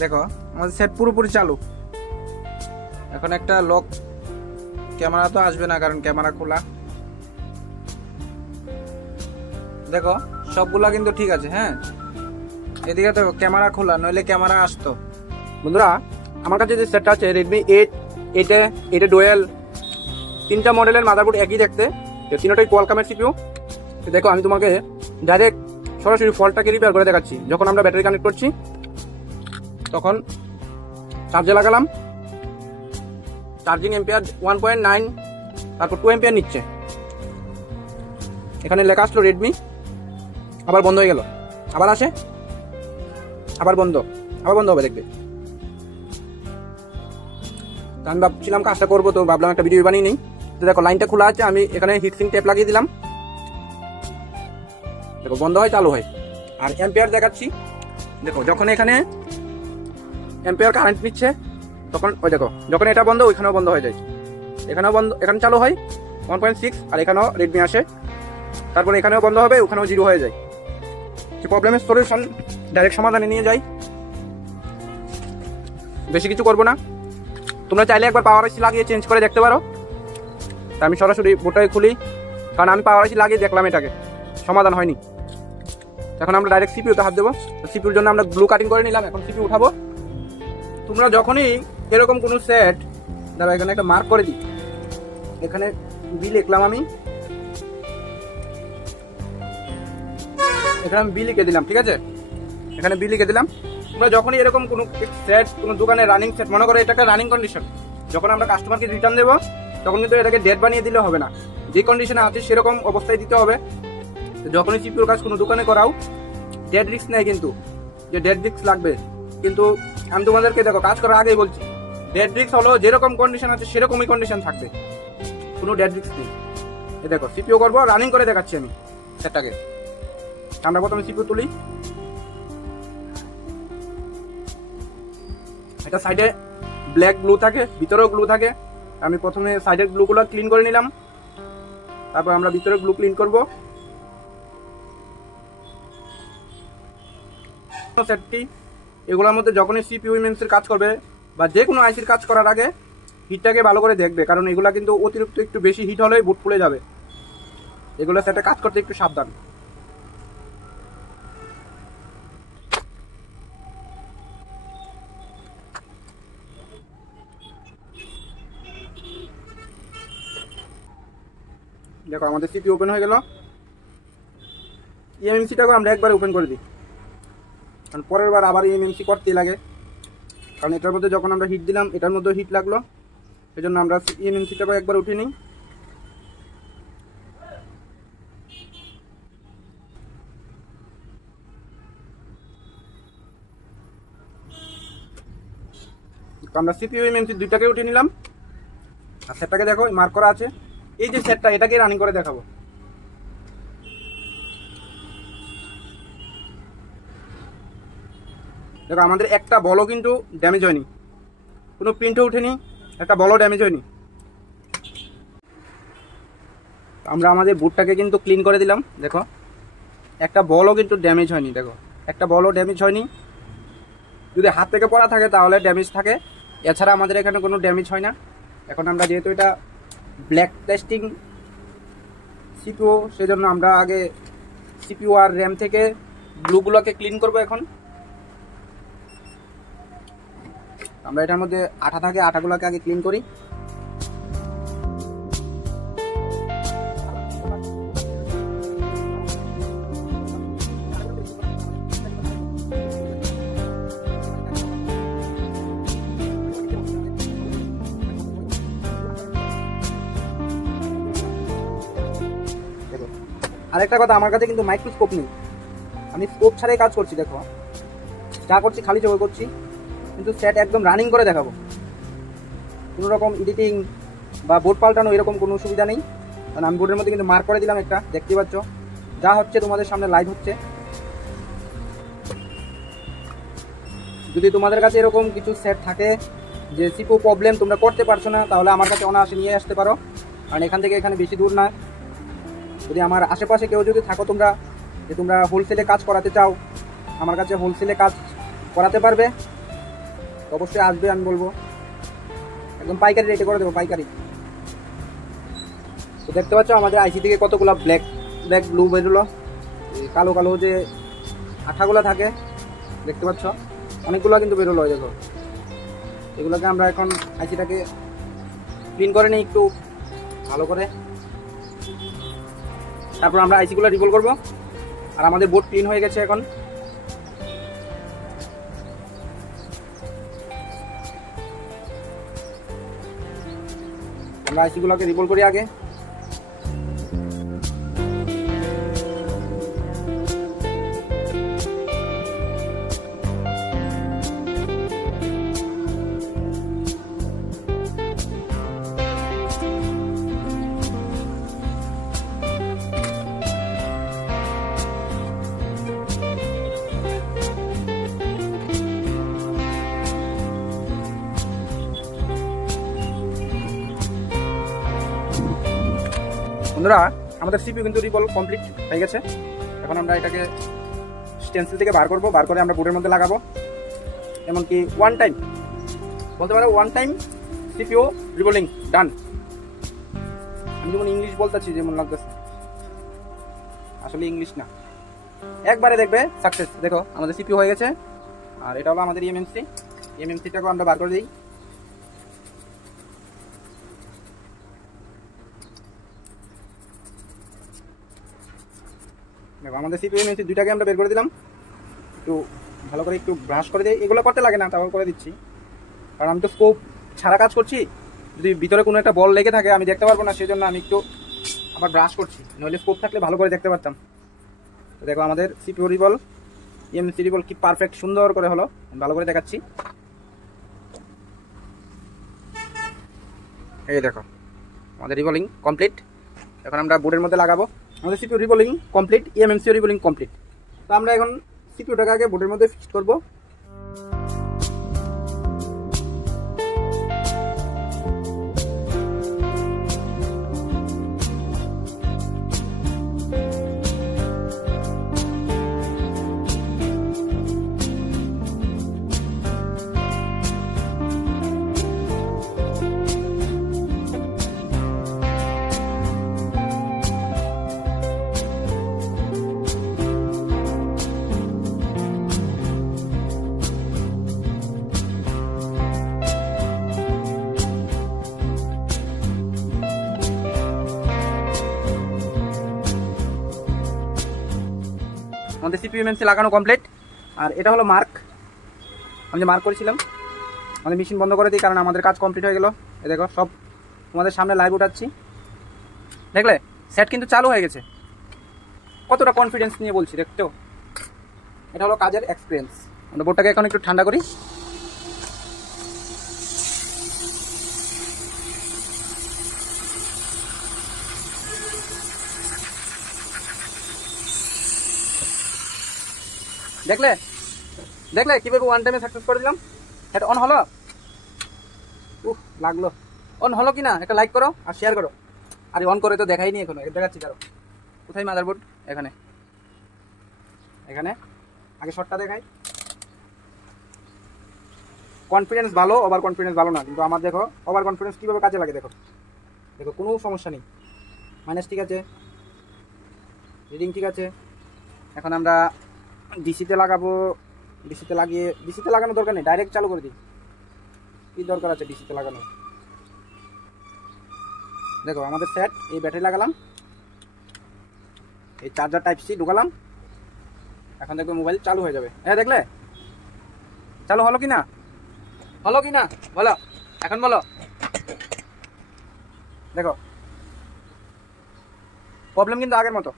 দেখো আমাদের সেট পুরোপুরি চালু। এখন একটা লক ক্যামেরা তো আসবে না, কারণ ক্যামেরা খোলা। দেখো সবগুলা কিন্তু ঠিক আছে। হ্যাঁ, এদিকে তো ক্যামেরা খোলা, নইলে ক্যামেরা আসতো। বন্ধুরা, আমার কাছে যে সেটটা আছে রেডমি 8 ডুয়েল, তিনটা মডেলের মাদারবোর্ড একই দেখতে, তিনটাই কোয়ালকমের সিপিইউ। দেখো আমি তোমাকে ডাইরেক্ট সরাসরি ফল্টটাকে রিপেয়ার করে দেখাচ্ছি। যখন আমরা ব্যাটারি কানেক্ট করছি তখন চার্জে লাগালাম, চার্জিং এম্পিয়ার 1.9, তারপর 2 এম্পিয়ার নিচ্ছে। এখানে লেখা আসলো রেডমি, আবার বন্ধ হয়ে গেল, আবার আসে, আবার বন্ধ, আবার বন্ধ হবে দেখবে। আমি ভাবছিলাম কাজটা করবো, তো ভাবলাম একটা ভিডিও বানিয়ে নিই। তো দেখো লাইনটা খোলা আছে, আমি এখানে হিটসিং টেপ লাগিয়ে দিলাম। দেখো বন্ধ হয়, চালু হয়। আর এম্পিয়ার দেখাচ্ছি, দেখো যখন এখানে এম্পিয়ার কারেন্ট নিচ্ছে তখন ওই দেখো, যখন এটা বন্ধ ওইখানেও বন্ধ হয়ে যায়, এখানেও বন্ধ, এখানে চালু হয় 1.6, আর এখানেও রেডমি আসে, তারপরে এখানেও বন্ধ হবে, ওখানেও জিরো হয়ে যায়। যে প্রবলেমের সলিউশন ডাইরেক্ট সমাধানে নিয়ে যাই, বেশি কিছু করবো না। তোমরা চাইলে একবার পাওয়ার আইসি লাগিয়ে চেঞ্জ করে দেখতে পারো। আমি সরাসরি বোর্ডটাকে খুলি, কারণ আমি পাওয়ার আইসি লাগিয়ে দেখলাম, এটাকে সমাধান হয়নি। এখন আমরা ডাইরেক্ট সিপিইউতে হাত দেবো। সিপিইউর জন্য আমরা গ্লু কাটিং করে নিলাম, এখন সিপিইউ উঠাবো। তোমরা যখনই এরকম কোনো সেট, দাঁড়া এখানে একটা মার্ক করে দিই, এখানে বি লিখলাম, আমি এখানে বি লিখে দিলাম, ঠিক আছে, এখানে বি লিখে দিলাম। তোমরা যখনই এরকম কোনো সেট, কোনো দোকানে রানিং সেট, মনে করো এটা একটা রানিং কন্ডিশন, যখন আমরা কাস্টমারকে রিটার্ন দেবো তখন কিন্তু এটাকে ডেট বানিয়ে দিলে হবে না, যে কন্ডিশনে আছে সেরকম অবস্থায় দিতে হবে। যখনই সিপিইউর কাজ কোনো দোকানে করাও, ডেড রিস্ক নেই কিন্তু, যে ডেড রিস্ক লাগবে। কিন্তু আমি তোমাদেরকে দেখো কাজ করার আগেই বলছি, ডেড রিস্ক হলো যেরকম কন্ডিশন আছে সেরকমই কন্ডিশন থাকবে, কোনো ডেড রিস্ক নেই। এ দেখো সিপিইউ করবো, রানিং করে দেখাচ্ছি আমি সেটটাকে। আমরা প্রথমে সিপিইউ তুলি, এটা সাইডে ব্ল্যাক গ্লু থাকে, ভিতরেও গ্লু থাকে। আমি প্রথমে সাইডের গ্লুগুলো ক্লিন করে নিলাম, তারপর আমরা ভিতরে গ্লু ক্লিন করবো। সেটটি এগুলোর মধ্যে যখনই সিপিইউ মেমসির কাজ করবে বা যে কোনো আইসির কাজ করার আগে হিটটাকে ভালো করে দেখবে, কারণ এগুলা কিন্তু অতিরিক্ত একটু বেশি হিট হলেই বুট ফুলে যাবে। এগুলো সেটে কাজ করতে একটু সাবধান। দেখো আমাদের সিপি ওপেন হয়ে গেল। ইএমএমসিটাকে আমরা একবার ওপেন করে দিই, কারণ পরের বার আবার ইএমএমসি করতেই লাগে, কারণ এটার মধ্যে যখন আমরা হিট দিলাম এটার মধ্যে হিট লাগলো, এই জন্য আমরা ইএমএমসিটাকে একবার উঠিয়ে নিই। আমরা সিপিইউ ইএমএমসি দুইটাকে উঠিয়ে নিলাম। আর সেটটাকে দেখো মার্ক করা আছে, এই যে সেটটা, এটাকে রানিং করে দেখাবো। দেখো আমাদের একটা বলও কিন্তু ড্যামেজ হয়নি, কোনো প্রিন্টও উঠেনি, একটা বলও ড্যামেজ হয়নি। আমরা আমাদের বুটটাকে কিন্তু ক্লিন করে দিলাম, দেখো একটা বলও কিন্তু ড্যামেজ হয়নি, দেখো একটা বলও ড্যামেজ হয়নি। যদি হাত থেকে পড়া থাকে তাহলে ড্যামেজ থাকে, এছাড়া আমাদের এখানে কোনো ড্যামেজ হয় না। এখন আমরা যেহেতু এটা ব্ল্যাক টেস্টিং সিপিইউ, সেজন্য আমরা আগে সিপিইউ আর র্যাম থেকে গ্লুগুলোকে ক্লিন করব। এখন আমরা এটার মধ্যে আঠা থাকে, আঠাগুলোকে আগে ক্লিন করি। আরেকটা কথা, আমার কাছে কিন্তু মাইক্রোস্কোপ নেই, আমি স্কোপ ছাড়াই কাজ করছি। দেখো যা করছি খালি চোখে করছি, কিন্তু সেট একদম রানিং করে দেখাবো। কোনো রকম এডিটিং বা বোর্ড পাল্টানো এরকম কোনো সুবিধা নেই, কারণ আমি বোর্ডের মধ্যে কিন্তু মার্ক করে দিলাম একটা, দেখতে পাচ্ছ যা হচ্ছে তোমাদের সামনে লাইভ হচ্ছে। যদি তোমাদের কাছে এরকম কিছু সেট থাকে যে সিপিইউ প্রবলেম তোমরা করতে পারছো না, তাহলে আমার কাছে অনায়াসে নিয়ে আসতে পারো, কারণ এখান থেকে এখানে বেশি দূর না। যদি আমার আশেপাশে কেউ যদি থাকো তোমরা, যে তোমরা হোলসেলে কাজ করাতে চাও, আমার কাছে হোলসেলে কাজ করাতে পারবে। তো অবশ্যই আসবে, আমি বলবো একদম পাইকারি রেটে করে দেবো, পাইকারি। তো দেখতে পাচ্ছ আমাদের আইসি থেকে কতগুলো ব্ল্যাক ব্ল্যাক ব্লু বেরোলো, কালো কালো যে আঠাগুলো থাকে দেখতে পাচ্ছ অনেকগুলো কিন্তু বেরোলো। দেখো এগুলোকে আমরা এখন আইসিটাকে ক্লিন করে নিই একটু ভালো করে, তারপর আমরা আইসিগুলো রিভলভ করবো। আর আমাদের বোর্ড ক্লিন হয়ে গেছে। এখন আমরা আইসিগুলোকে রিভলভ করি আগে। বন্ধুরা আমাদের সিপিইউ কিন্তু রিভলভ কমপ্লিট হয়ে গেছে। এখন আমরা এটাকে স্টেনসিল থেকে বার করবো, বার করে আমরা বোর্ডের মধ্যে লাগাবো। এমনকি ওয়ান টাইম বলতে পারো, ওয়ান টাইম সিপিইউ রিভলভিং ডান। আমি যেমন ইংলিশ বলতেছি যেমন লাগতেছে, আসলে ইংলিশ না, একবারে দেখবে সাকসেস। দেখো আমাদের সিপিইউ হয়ে গেছে। আর এটা হলো আমাদের এমএমসিটাকেও আমরা বার করে দিই। দেখো আমাদের সিপিইউ এমএমসি দুইটাকে আমরা বের করে দিলাম। একটু ভালো করে একটু ব্রাশ করে দিই, এগুলো করতে লাগে না, তাও করে দিচ্ছি কারণ আমি তো স্কোপ ছাড়া কাজ করছি। যদি ভিতরে কোনো একটা বল লেগে থাকে আমি দেখতে পারবো না, সেই জন্য আমি একটু আবার ব্রাশ করছি, নইলে স্কোপ থাকলে ভালো করে দেখতে পারতাম। তো দেখো আমাদের সিপিইউ রিভলভ এমএমসি রিভলভ কি পারফেক্ট সুন্দর করে হলো, ভালো করে দেখাচ্ছি। এই দেখো আমাদের রিভলভিং কমপ্লিট। এখন আমরা বোর্ডের মধ্যে লাগাবো। আমাদের CPU revolving complete, MMC revolving complete. তো আমরা এখন সিপিইউটাকে আগে বোর্ডের মধ্যে ফিক্স করব। আমাদের সিপিইউ এমএমসি লাগানো কমপ্লিট। আর এটা হলো মার্ক, আমি যে মার্ক করেছিলাম। আমাদের মেশিন বন্ধ করে দিই কারণ আমাদের কাজ কমপ্লিট হয়ে গেল। এই দেখো সব তোমাদের সামনে লাইভ উঠাচ্ছি, দেখলে সেট কিন্তু চালু হয়ে গেছে। কতটা কনফিডেন্স নিয়ে বলছি দেখছো, এটা হলো কাজের এক্সপিরিয়েন্স। আমরা বোর্ডটাকে এখন একটু ঠান্ডা করি। দেখলে দেখলে কিভাবে ওয়ান টাইমে সাকসেস করে দিলাম। এটা অন হলো, লাগলো। অন হলো কি না একটা লাইক করো আর শেয়ার করো। আর অন করে তো দেখাই নি এখনো, দেখাচ্ছি কারো। কোথায় মাদারবোর্ড? এখানে এখানে আগে শর্টটা দেখাই। কনফিডেন্স ভালো, ওভার কনফিডেন্স ভালো না, কিন্তু আমার দেখো ওভার কনফিডেন্স কীভাবে কাজে লাগে। দেখো দেখো কোনো সমস্যা নেই, মাইনাস ঠিক আছে, রিডিং ঠিক আছে। এখন আমরা ডিসিতে লাগাবো। ডিসিতে লাগানোর দরকার নেই, ডাইরেক্ট চালু করে দিই। কি দরকার আছে ডিসিতে লাগানো? দেখো আমাদের সেট, এই ব্যাটারি লাগালাম, এই চার্জার টাইপ সি ঢুকালাম। এখন দেখবে মোবাইল চালু হয়ে যাবে। হ্যাঁ দেখলে চালু হলো কি না? হলো কি না বলো, এখন বলো। দেখো প্রবলেম কিন্তু আগের মতো।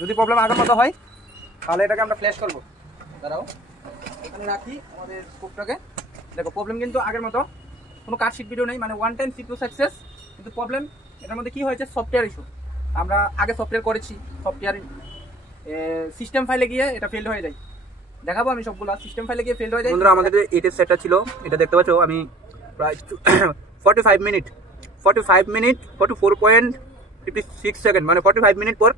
যদি প্রবলেম আগের মতো হয় তাহলে এটাকে আমরা ফ্ল্যাশ করবো। দাঁড়াও এখানে রাখি আমাদের স্কোপটাকে। দেখো প্রবলেম কিন্তু আগের মতো, কোনো কাটশিট ভিডিও নেই, মানে ওয়ান টাইম সিপিইউ সাকসেস। কিন্তু প্রবলেম এটার মধ্যে কি হয়েছে, সফটওয়্যার ইস্যু। আমরা আগে সফটওয়্যার করেছি, সফটওয়্যার সিস্টেম ফাইলে গিয়ে এটা ফেল হয়ে যায়। দেখাবো আমি সবগুলো, সিস্টেম ফাইলে গিয়ে ফেল হয়ে যায়। বন্ধুরা আমাদের এটের সেটটা ছিল, এটা দেখতে পাচ্ছ আমি প্রায় 45 মিনিট 44.56 সেকেন্ড, মানে 45 মিনিট পর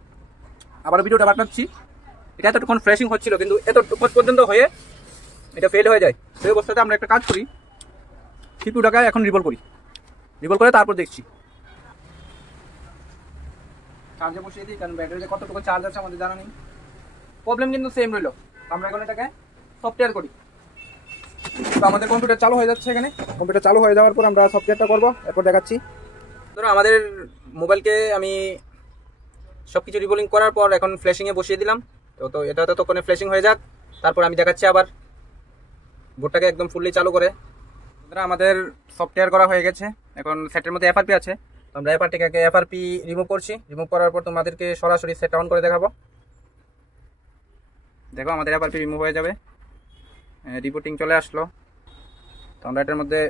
আবার ভিডিওটা পাঠাচ্ছি। এটা এতটুকু ফ্রেশিং হচ্ছিল, কিন্তু এতটুকু পর্যন্ত হয়ে এটা ফেল হয়ে যায়, সেই অবস্থাতে আমরা একটা কাজ করি, সিপিইউটাকে এখন রিভলভ করি, রিভলভ করে তারপর দেখছি। চার্জে বসিয়ে দিই, কারণ ব্যাটারিতে কতটুকু চার্জ আছে আমাদের জানা নেই। প্রবলেম কিন্তু সেম রইল। আমরা এখন এটাকে সফটওয়্যার করি। তো আমাদের কম্পিউটার চালু হয়ে যাচ্ছে। এখানে কম্পিউটার চালু হয়ে যাওয়ার পর আমরা সফটওয়্যারটা করবো, এরপর দেখাচ্ছি। ধরো আমাদের মোবাইলকে আমি সব কিছু রিবোলিং করার পর এখন ফ্ল্যাশিংয়ে বসিয়ে দিলাম। তো এটা ততক্ষণে ফ্ল্যাশিং হয়ে যাক, তারপর আমি দেখাচ্ছি আবার বোর্ডটাকে একদম ফুললি চালু করে। আমাদের সফটওয়্যার করা হয়ে গেছে। এখন সেটের মধ্যে এফআরপি আছে, তো আমরা এফআরপি রিমুভ করছি। রিমুভ করার পর তোমাদেরকে সরাসরি সেট অন করে দেখাবো। দেখো আমাদের এফআরপি রিমুভ হয়ে যাবে, রিবুটিং চলে আসলো। তো আমরা এটার মধ্যে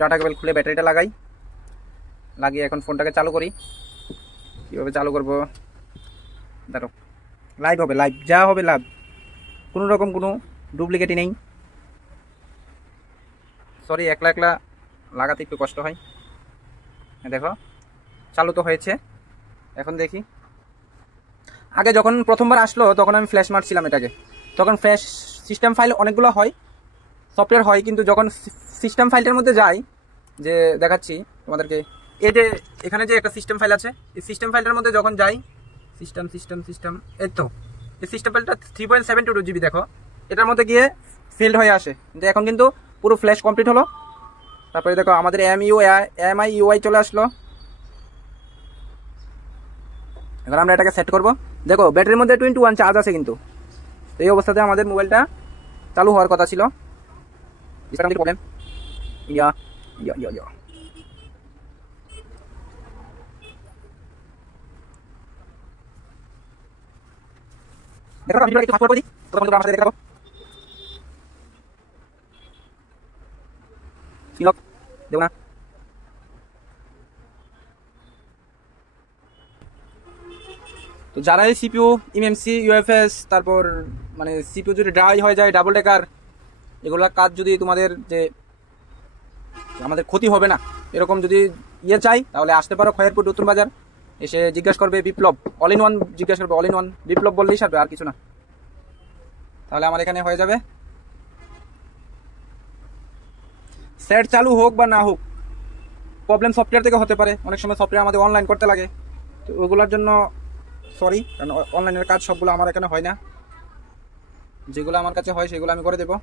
ডাটা কেবল খুলে ব্যাটারিটা লাগিয়ে এখন ফোনটাকে চালু করি। কীভাবে চালু করবো দেখো, লাইভ হবে, লাইভ যা হবে লাইভ, কোনো রকম কোনো ডুপ্লিকেটই নেই। সরি, একলা লাগাতে একটু কষ্ট হয়। দেখো চালু তো হয়েছে। এখন দেখি, আগে যখন প্রথমবার আসলো তখন আমি ফ্ল্যাশ মারছিলাম এটাকে, তখন ফ্ল্যাশ সিস্টেম ফাইল অনেকগুলো হয়, সফটওয়্যার হয়, কিন্তু যখন সিস্টেম ফাইলটার মধ্যে যাই, যে দেখাচ্ছি তোমাদেরকে, এই যে এখানে যে একটা সিস্টেম ফাইল আছে, এই সিস্টেম ফাইলটার মধ্যে যখন যাই, সিস্টেম এই তো এই সিস্টেম ফাইলটা 3.722 GB, দেখো এটার মধ্যে গিয়ে ফিল্ড হয়ে আসে। কিন্তু এখন কিন্তু পুরো ফ্ল্যাশ কমপ্লিট হলো। তারপরে দেখো আমাদের এমআই ইউআই চলে আসলো। এবার আমরা এটাকে সেট করব। দেখো ব্যাটারির মধ্যে 21 চার্জ আছে, কিন্তু এই অবস্থাতে আমাদের মোবাইলটা চালু হওয়ার কথা ছিল। প্রবলেম ইয়া ইয়া ইয়া ইয়া দেখো আমি একটু ফাস্ট করে দিই, তখন তোমরা আমার সাথে দেখাবো। সিলক দেব না। তো যারা এই সিপিইউ, এমএমসি, ইউএফএস, তারপর মানে সিপিইউ যদি ড্রাই হয়ে যায়, ডাবল ডেকার, এগুলোর কাজ যদি তোমাদের যে আমাদের ক্ষতি হবে না এরকম যদি চাই, তাহলে আসতে পারো খয়েরপুর নতুন বাজার। এসে জিজ্ঞাসা করবে বিপ্লব, অল ইন ওয়ান জিজ্ঞাসা করবে, অল ইন ওয়ান বিপ্লব বললেই সারবে, আর কিছু না। তাহলে আমার এখানে হয়ে যাবে। সেট চালু হোক বা না হোক, প্রবলেম সফটওয়্যার থেকে হতে পারে। অনেক সময় সফটওয়্যার আমাদের অনলাইন করতে লাগে, তো ওগুলোর জন্য সরি, কারণ অনলাইনের কাজ সবগুলো আমার এখানে হয় না। যেগুলো আমার কাছে হয় সেগুলো আমি করে দেবো।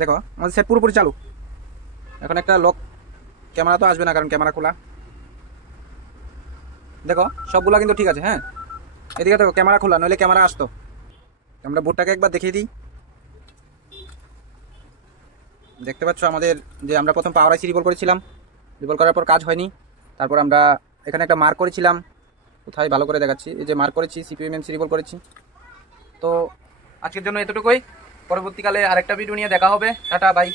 দেখো আমাদের সেট পুরোপুরি চালু। এখন একটা লক ক্যামেরা তো আসবে না, কারণ ক্যামেরা খোলা। দেখো সবগুলো কিন্তু ঠিক আছে। হ্যাঁ, এদিকে দেখো ক্যামেরা খোলা, নইলে ক্যামেরা আসতো। আমরা বোর্ডটাকে একবার দেখিয়ে দিই। দেখতে পাচ্ছ আমাদের যে আমরা প্রথম পাওয়ার আইসি রিভল করেছিলাম, রিভল করার পর কাজ হয়নি। তারপর আমরা এখানে একটা মার্ক করেছিলাম, কোথায় ভালো করে দেখাচ্ছি, এই যে মার্ক করেছি, সিপিইউ এমএমসি রিভল করেছি। তো আজকের জন্য এতটুকুই, পরবর্তীকালে আরেকটা ভিডিও নিয়ে দেখা হবে। Tata, by.